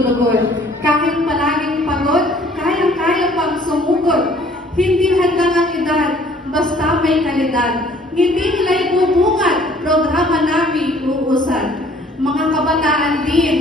lugod-lugod. Kahit palaging pagod, kayang-kaya pang sumugod. Hindi hadlang ang edad, basta may kalidad. Ngiti nila'y bubungad, programa namin uusan. Mga kabataan din,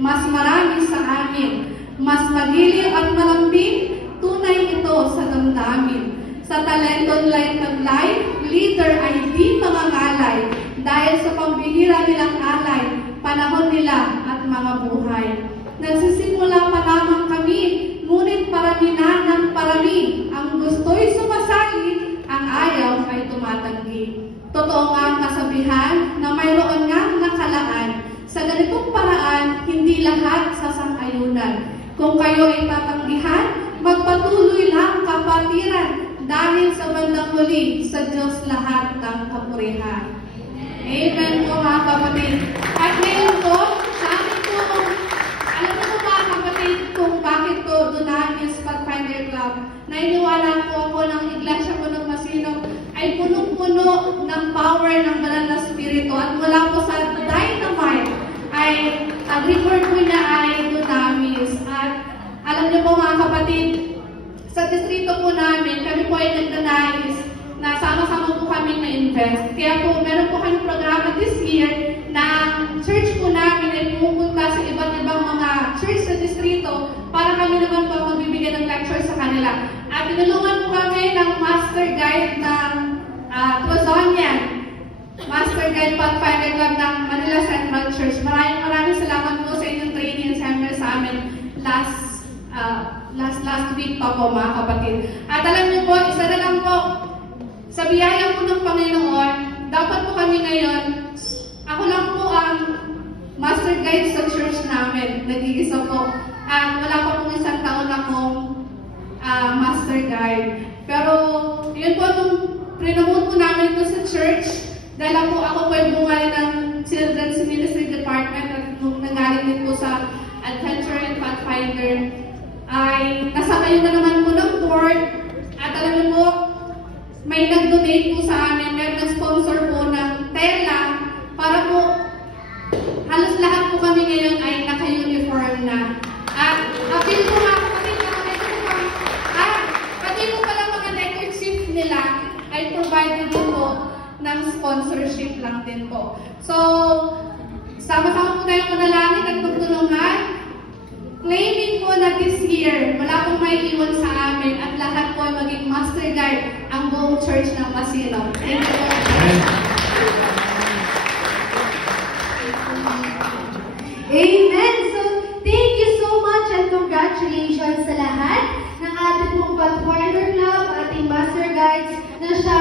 mas marami sa amin. Mas magiliw at malambing, tunay ito sa damdamin. Sa talento nila'y taglay, leader ay di mangangalay. Dahil sa pambihira nilang alay, panahon nila at mga buhay. Nagsisimula pa lamang kami, ngunit parami na ng parami. Ang gusto'y sumasali, ang ayaw ay tumatanggi. Totoo nga ang kasabihan na mayroon nga nakalaan. Sa ganitong paraan, hindi lahat sasang-ayunan. Kung kayo ay tatanggihan, magpatuloy lang kapatiran. Dahil sa bandang huli, sa Diyos lahat ng kapurihan. Amen po mga kapatid. At ngayon po, sa akin po, alam mo mga kapatid kung bakit po Dunamis Pathfinder Club, nainiwala po ako ng Iglesia po ng Masinop ay punong-puno ng power ng Banal na Espiritu at mula po sa dynamite ay ang report po niya ay Dunamis. At alam niyo po mga kapatid, sa distrito po namin, kami po ay nagnanais na sama-sama po kami na-invest. Kaya po, meron po kami programa this year na church po namin ay pupunta sa iba't ibang mga church sa distrito para kami naman po magbibigay ng lecture sa kanila. At tinulungan po kami ng master guide ng Trozonian, master guide Pathfinder Club ng Manila Central Church. Maraming salamat po sa inyong training and seminar sa amin last week pa po mga kapatid. At alam niyo po, isa na lang po, sa biyaya po ng Panginoon, dapat po kami ngayon, ako lang po ang master guide sa church namin, nag-iisa po. At wala pa pong isang taon akong master guide. Pero yun po, nung prinomote po namin ito sa church, dahil po ako po ay bungal ng Children's Ministry Department at nung nanggaling din po sa Adventure and Pathfinder, ay nasakayo na naman po ng board. At alam niyo po, may nag-donate po sa amin, may nag-sponsor po ng tela para po halos lahat po kami ngayon ay naka-uniform na. At apil po mga kapatid na pati po pala mga neckerchief nila ay provided po ng sponsorship lang din po. So, sama-sama po tayong manalangin at magtulungan. Claiming po na this year, wala pong may iwan sa amin at lahat po ay maging master guide ang buong church ng Masinop. Thank you po. Amen! So, thank you so much and congratulations sa lahat ng ating pong Pathfinder Club, ating master guides na siya